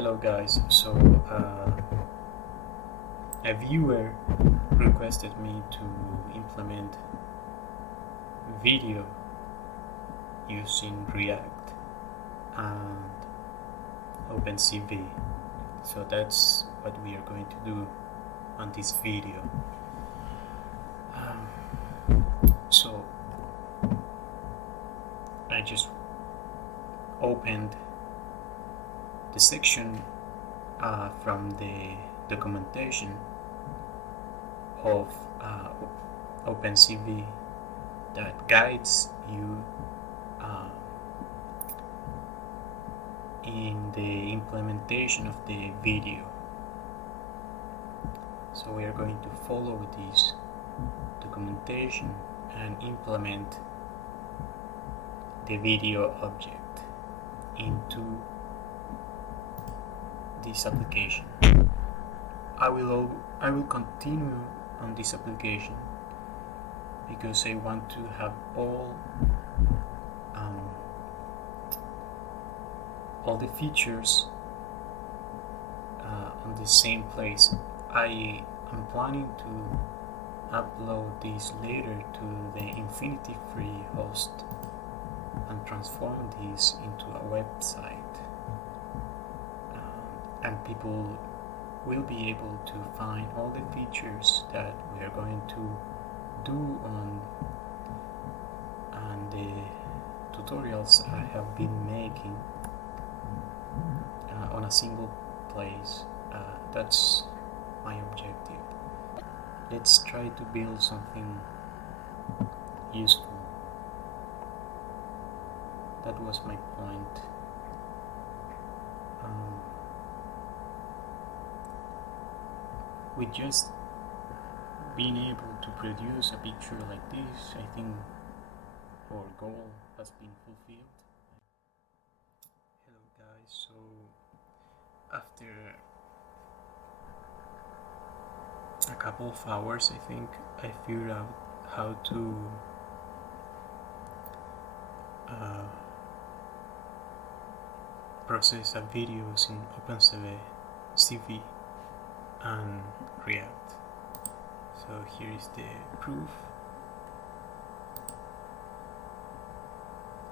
Hello guys, so a viewer requested me to implement video using React and OpenCV. So that's what we are going to do on this video. So I just opened the section from the documentation of OpenCV that guides you in the implementation of the video. So we are going to follow this documentation and implement the video object into this application. I will continue on this application because I want to have all the features on the same place. I am planning to upload this later to the Infinity Free host and transform this into a website. And people will be able to find all the features that we are going to do on the tutorials I have been making on a single place. That's my objective. Let's try to build something useful. That was my point. With just being able to produce a picture like this, I think our goal has been fulfilled. Hello guys, so after a couple of hours, I think I figured out how to process videos in OpenCV and React. So here is the proof.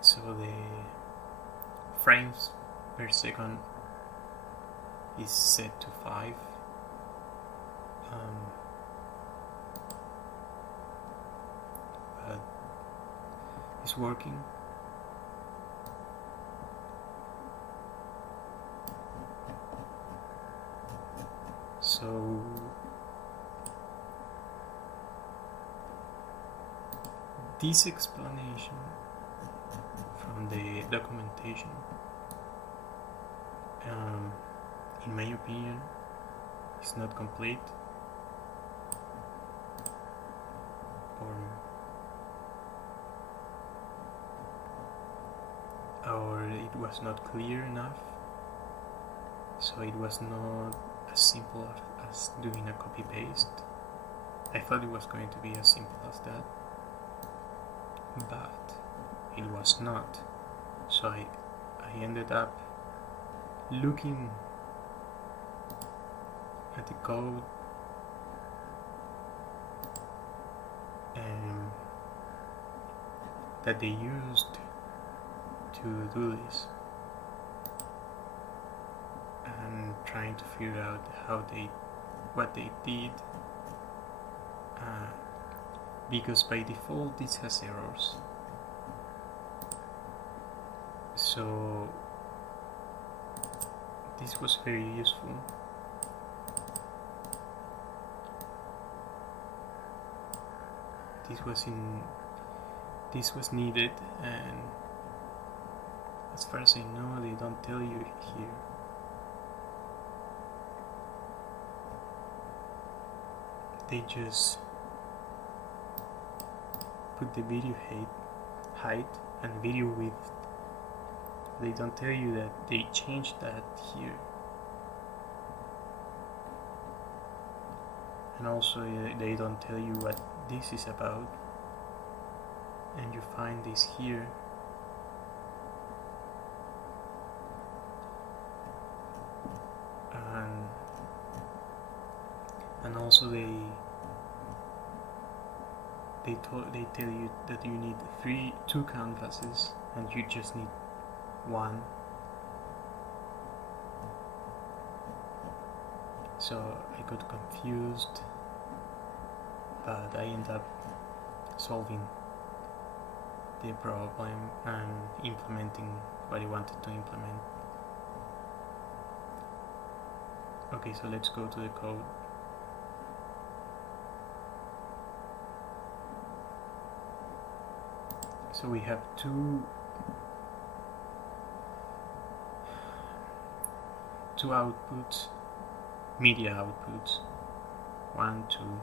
So the frames per second is set to 5. But it's working. So this explanation from the documentation, in my opinion, is not complete, or it was not clear enough. So it was not as simple as doing a copy paste. I thought it was going to be as simple as that, but it was not. So I ended up looking at the code that they used to do this, and trying to figure out what they did, because by default this has errors. So this was very useful. This was needed, and as far as I know, they don't tell you here. They just put the video height and video width. They don't tell you that they changed that here. And also they don't tell you what this is about. And you find this here. and also they tell you that you need two canvases and you just need one. So I got confused, but I ended up solving the problem and implementing what I wanted to implement. Okay, so let's go to the code. So we have two outputs, media outputs, 1, 2,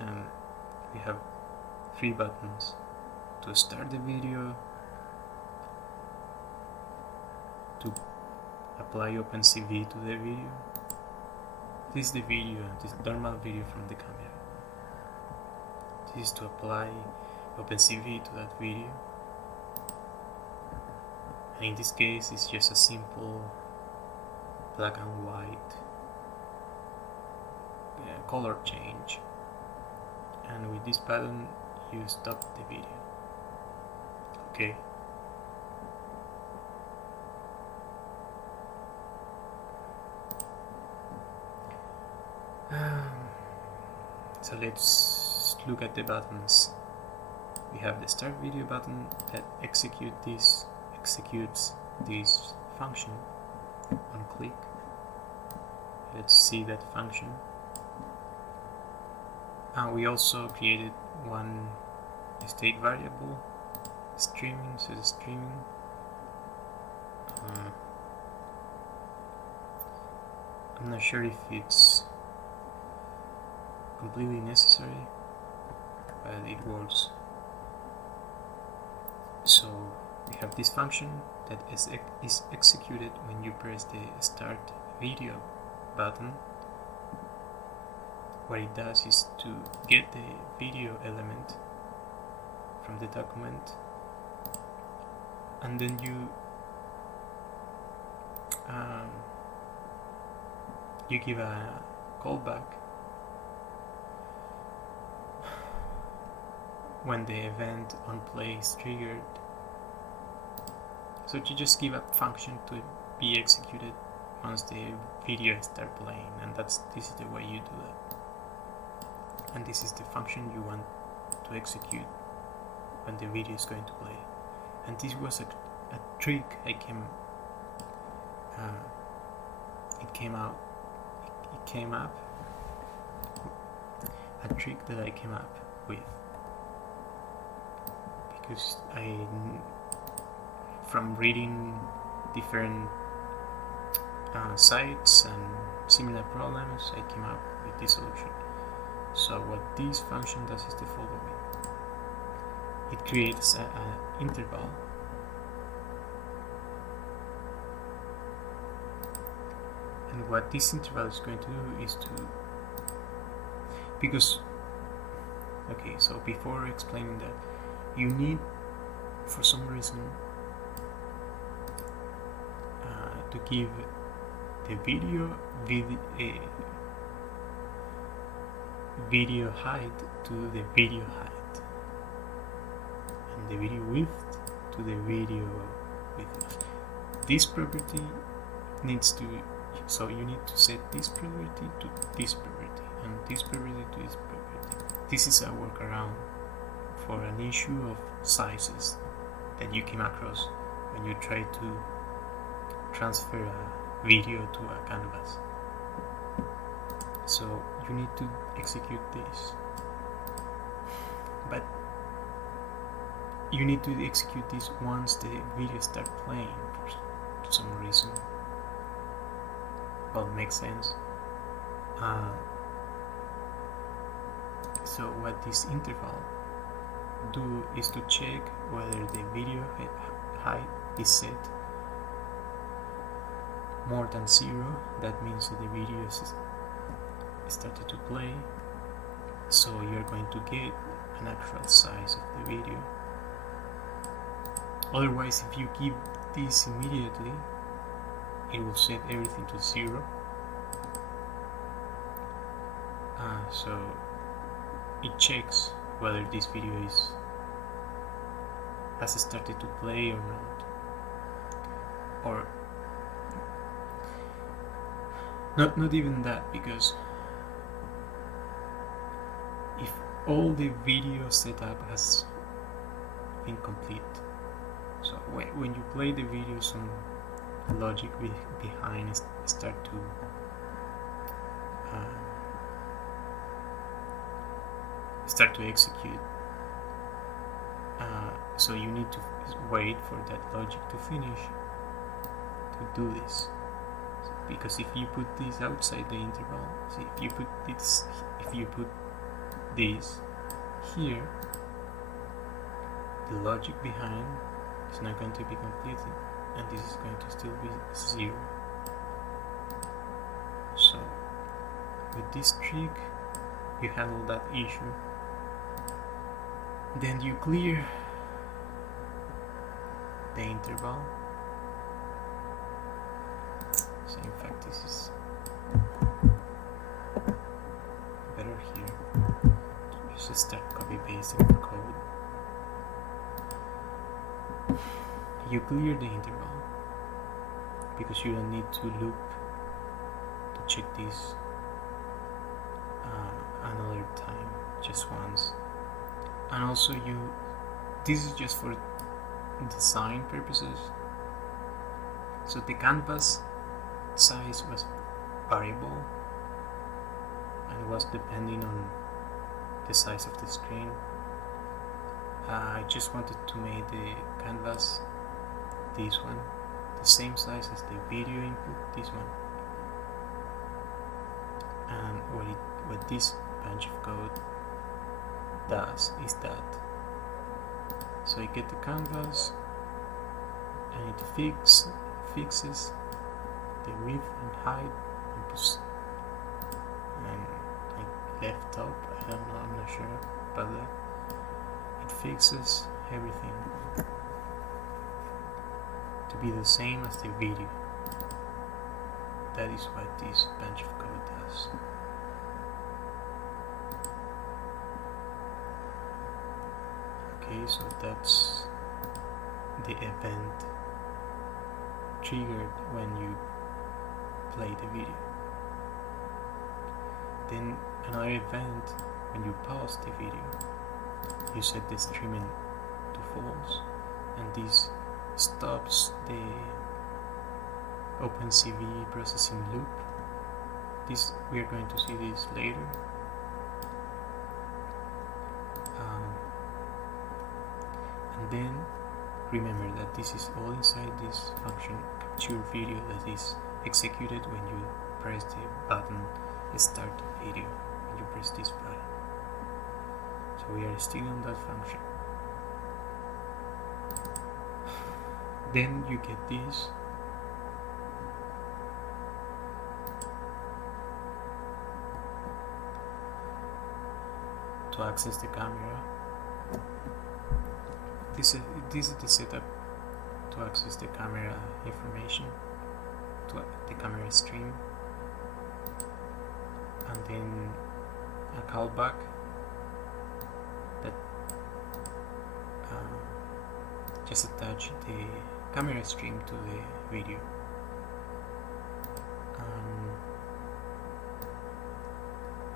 and we have 3 buttons to start the video, to apply OpenCV to the video. This is the video, this normal video from the camera. This is to apply OpenCV to that video. And in this case, it's just a simple black and white color change. And with this button, you stop the video. Okay. So let's look at the buttons. We have the start video button that executes this function on click. Let's see that function. And we also created one state variable, streaming, so the streaming. I'm not sure if it's completely necessary, but it works. So we have this function that is executed when you press the start video button. What it does is to get the video element from the document, and then you give a callback when the event on play is triggered. So you just give a function to be executed once the video starts playing, and this is the way you do that. And this is the function you want to execute when the video is going to play. And this was a trick it came up a trick that I came up with, because from reading different sites and similar problems, I came up with this solution. So what this function does is the following. It creates an interval and what this interval is going to do is so before explaining that, you need, for some reason, to give the video height to the video height, and the video width to the video width. This property needs to, so you need to set this property to this property, and this property to this property. This is a workaround for an issue of sizes that you came across when you try to transfer a video to a canvas. So you need to execute this, but you need to execute this once the video starts playing for some reason. Well, it makes sense. So what this interval do is to check whether the video height is set more than 0. That means that the video is started to play, so you're going to get an actual size of the video. Otherwise, if you give this immediately, it will set everything to 0, So it checks whether this video has started to play or not, or not even that, because if all the video setup has been complete, so when you play the video, some logic behind start to execute. So you need to wait for that logic to finish to do this. Because if you put this outside the interval, see, if you put this here, the logic behind is not going to be completed, and this is going to still be 0. So with this trick you handle that issue. Then you clear the interval. So in fact this is better here. Just start copy pasting the code. You clear the interval because you don't need to loop to check this another time, just once. And also this is just for design purposes. So the canvas size was variable and was depending on the size of the screen. I just wanted to make the canvas, this one, the same size as the video input, this one. And what this bunch of code does is that, so you get the canvas and it fixes the width and height and like left top, I don't know, I'm not sure about that. It fixes everything to be the same as the video. That is what this bunch of code does. Okay, so that's the event triggered when you play the video. Then another event when you pause the video. You set the streaming to false, and this stops the OpenCV processing loop. We are going to see this later. And then remember that this is all inside this function capture video that is executed when you press the button start video, when you press this button. So we are still on that function. Then you get this. To access the camera. This is the setup to access the camera information, to the camera stream, and then a callback that just attach the camera stream to the video.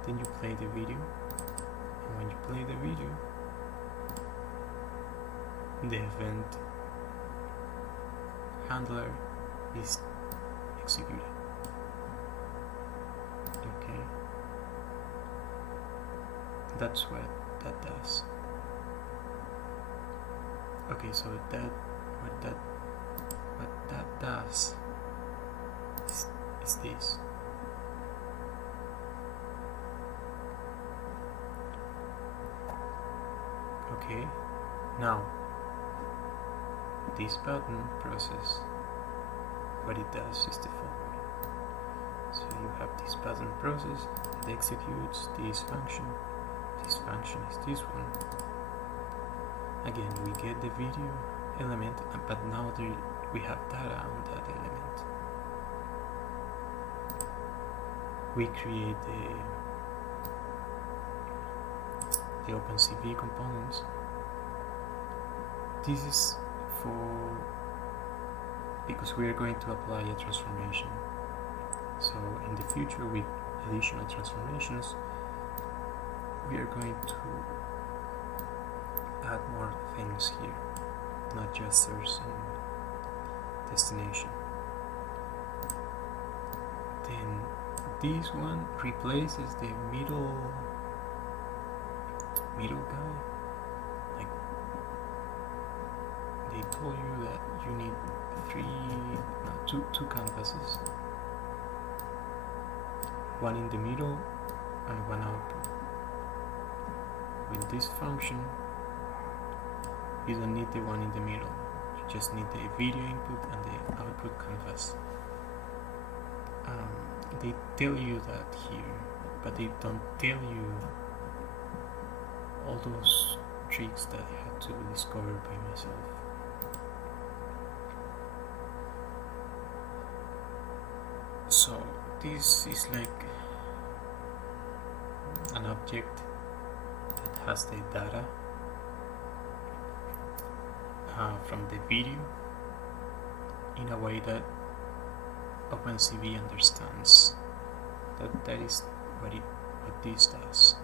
Then you play the video, and when you play the video, the event handler is executed. Okay, that's what that does. Okay, so what that does is this. Okay, now this button process, what it does is the following. So you have this button process that executes this function. This function is this one. Again, we get the video element, but now we have data on that element. We create the OpenCV components. This is because we are going to apply a transformation. So in the future, with additional transformations, we are going to add more things here, not just source and destination. Then this one replaces the middle guy. Like they told you that you need two canvases, one in the middle and one output. With this function, you don't need the one in the middle. You just need the video input and the output canvas. They tell you that here, but they don't tell you all those tricks that I had to discover by myself. So this is like an object that has the data from the video in a way that OpenCV understands. That is what this does.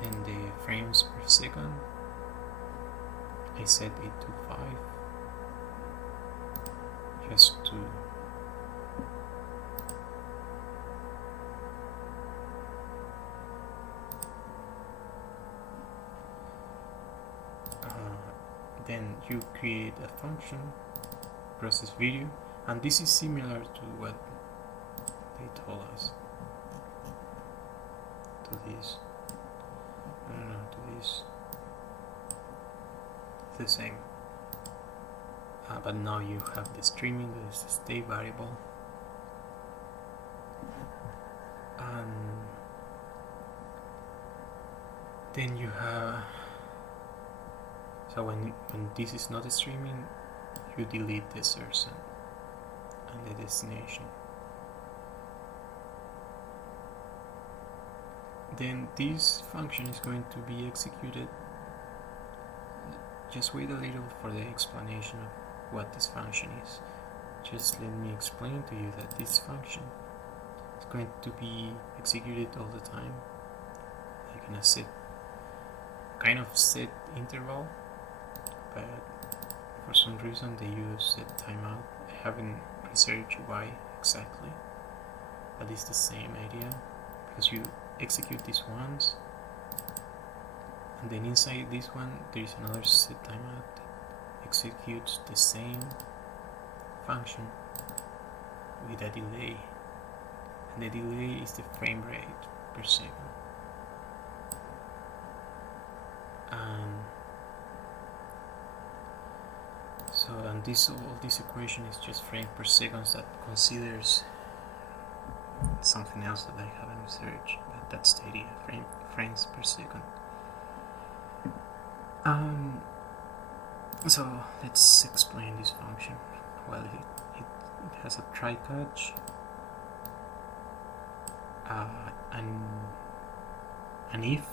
Then the frames per second, I set it to 5, just to then you create a function, process video, and this is similar to what they told us. To this. To this. It's the same. But now you have the streaming, there is the state variable. And then you have, so when this is not streaming, you delete the source and the destination. Then this function is going to be executed. Just wait a little for the explanation of what this function is. Just let me explain to you that this function is going to be executed all the time, like in a kind of set interval, but for some reason they use set timeout. I haven't researched why exactly, but it's the same idea, because you execute this once, and then inside this one there is another set timeout that executes the same function with a delay, and the delay is the frame rate per second. And this equation is just frame per second that considers something else that I haven't researched, but that's the idea, frames per second. So let's explain this function. Well, it has a try catch, an if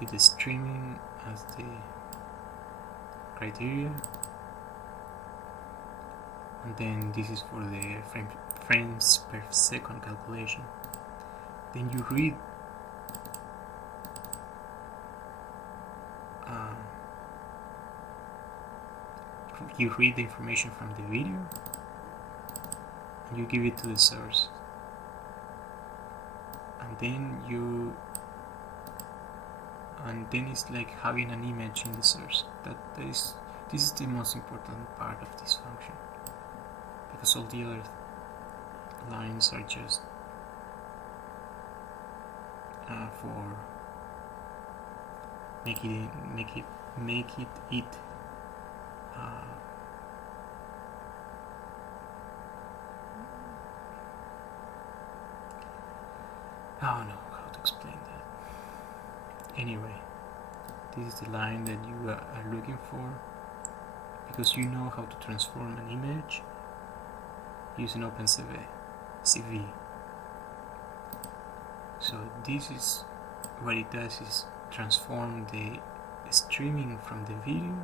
with the streaming as the criteria, and then this is for the frames per second calculation. Then you read the information from the video and you give it to the source, and then it's like having an image in the source. This is the most important part of this function, because all the other lines are just for make it I don't know how to explain that. Anyway, this is the line that you are looking for, because you know how to transform an image using OpenCV. So this is what it does, is transform the streaming from the video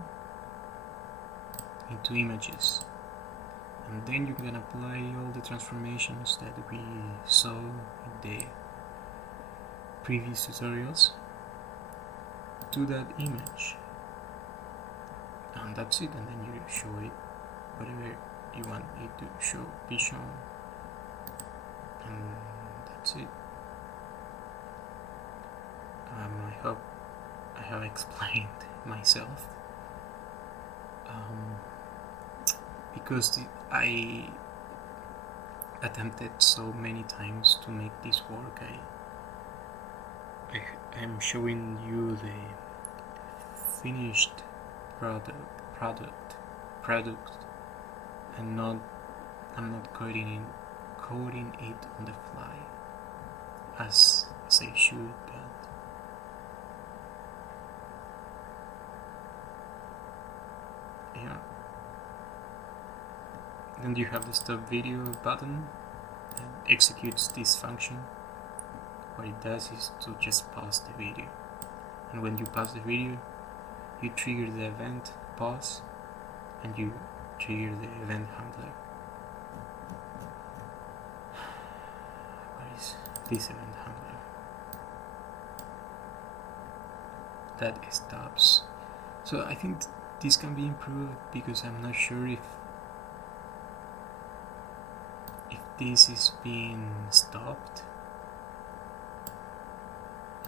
into images, and then you can apply all the transformations that we saw in the previous tutorials to that image, and that's it. And then you show it whatever you want it to be shown, and that's it. I hope I have explained myself, because I attempted so many times to make this work. I am showing you the finished product, and I'm not coding it on the fly as I should, but yeah. Then you have the stop video button that executes this function. What it does is to just pause the video, and when you pause the video, you trigger the event pause, and you trigger the event handler. What is this event handler? That stops. So I think this can be improved, because I'm not sure if this is being stopped.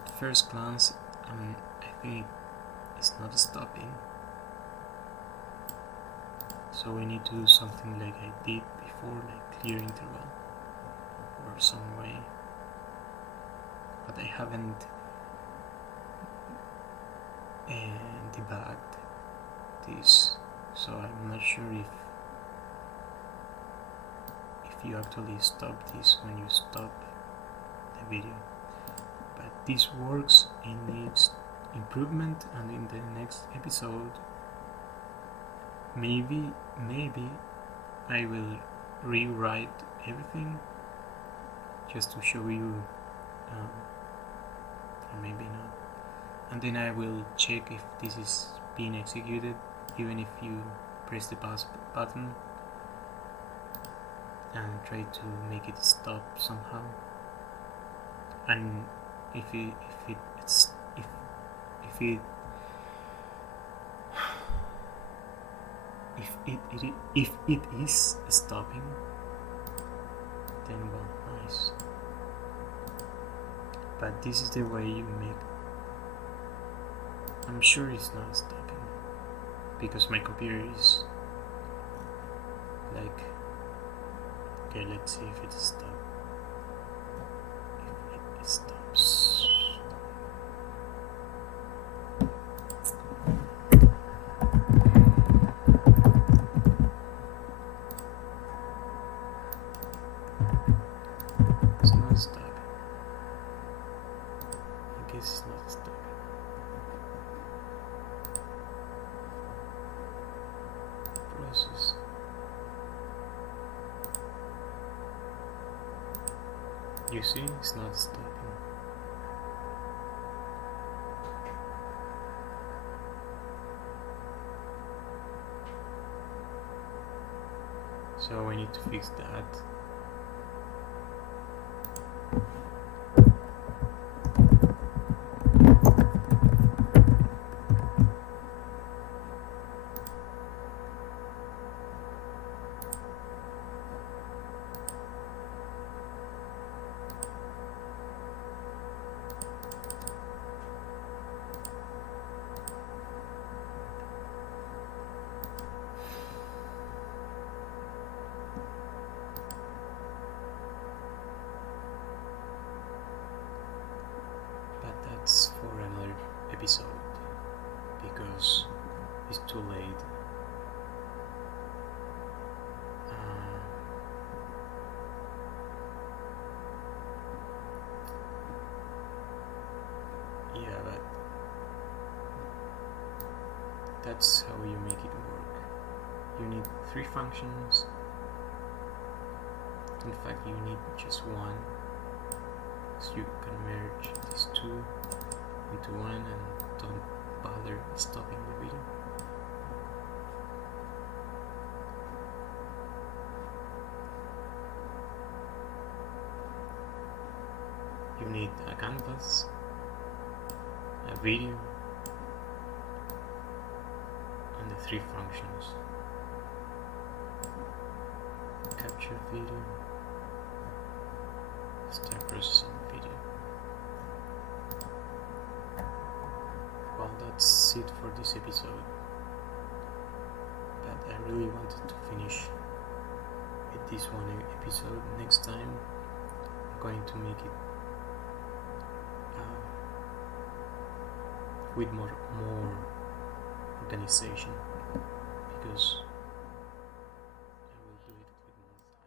At first glance, I think it's not stopping. So we need to do something like I did before, like clear interval or some way. But I haven't debugged this, so I'm not sure if you actually stop this when you stop the video. But this works, it needs improvement, and in the next episode maybe I will rewrite everything just to show you, or maybe not, and then I will check if this is being executed even if you press the pause button, and try to make it stop somehow. And if it is stopping, then well, nice. But this is the way you make. I'm sure it's not stopping, because my computer is like, okay, let's see if it stops. If it stops. It's not stopping. I guess it's not stopping. Process. You see, it's not stopping. So we need to fix that. That's for another episode, because it's too late. Yeah, but that's how you make it work. You need 3 functions. In fact, you need just one, so you can merge these 2 into one and don't bother stopping the video. You need a canvas, a video, and the three functions: capture video, start processing video. Well, that's it for this episode, but I really wanted to finish with this one episode. Next time I'm going to make it with more organization, because I will do it with more time.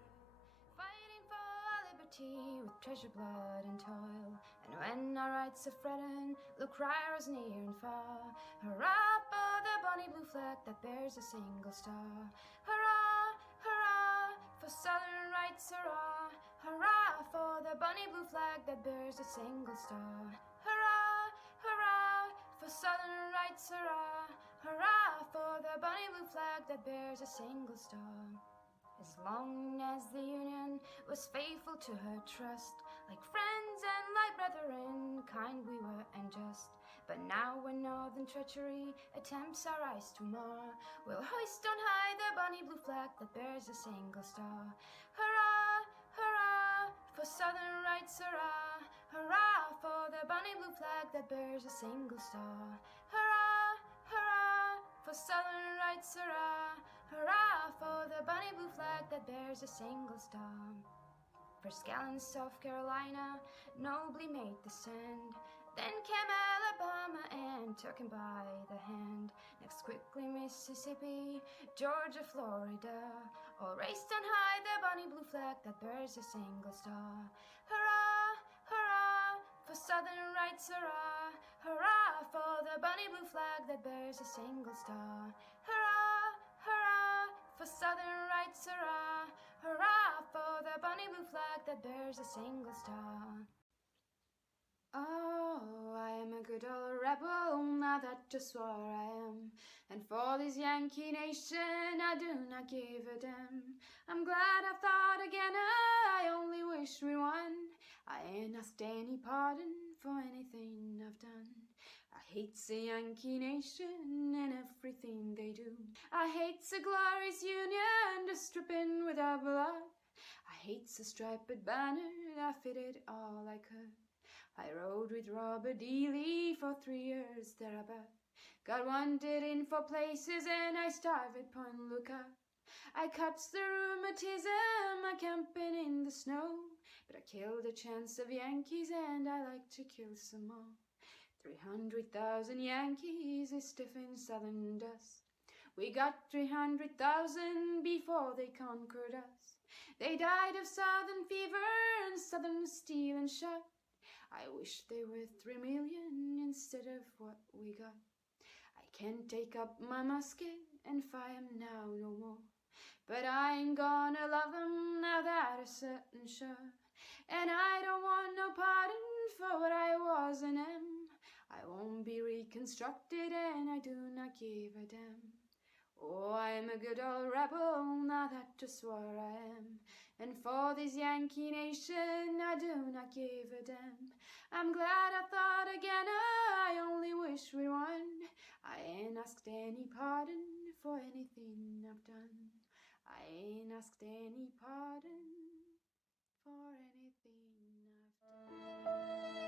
Fighting for liberty with treasure, blood and toil. And when our rights are threatened, look criers near and far. Hurrah for the bonny blue flag that bears a single star. Hurrah, hurrah for southern rights, hurrah. Hurrah for the bonny blue flag that bears a single star. Hurrah, hurrah for southern rights, hurrah. Hurrah for the bonny blue flag that bears a single star. As long as the Union was faithful to her trust, like friends and like brethren, kind we were and just. But now when northern treachery attempts our eyes to mar, we'll hoist on high the bonny blue flag that bears a single star. Hurrah, hurrah for southern rights, hurrah. Hurrah for the bonny blue flag that bears a single star. Hurrah, hurrah for southern rights, hurrah. Hurrah for the bonny blue flag that bears a single star. First gallant South Carolina nobly made the stand. Then came Alabama and took him by the hand. Next quickly Mississippi, Georgia, Florida, all raised on high the bonny blue flag that bears a single star. Hurrah, hurrah for southern rights, hurrah. Hurrah for the bonny blue flag that bears a single star. Hurrah, hurrah for southern rights, hurrah. Hurrah for the bonny blue flag that bears a single star. Oh, I am a good old rebel, now that just what I am. And for this Yankee nation I do not give a damn. I'm glad I thought again, I only wish we won. I ain't asked any pardon for anything I've done. I hate the Yankee nation and everything they do. I hate the glorious Union just dripping with our blood. I hate the striped banner that fitted all I could. I rode with Robert E. Lee for 3 years thereabout. Got wanted in 4 places and I starved at Point Lookout. I cut the rheumatism, I camping in the snow. But I killed a chance of Yankees and I like to kill some more. 300,000 Yankees is stiff in southern dust. We got 300,000 before they conquered us. They died of southern fever and southern steel and shot. I wish they were 3 million instead of what we got. I can't take up my musket and fire 'em now no more. But I ain't gonna love 'em now that is certain sure. And I don't want no pardon for what I was and am. I won't be reconstructed and I do not give a damn. Oh, I'm a good old rebel, now that's just what I am. And for this Yankee nation I do not give a damn. I'm glad I thought again, I only wish we won. I ain't asked any pardon for anything I've done. I ain't asked any pardon for anything I've done.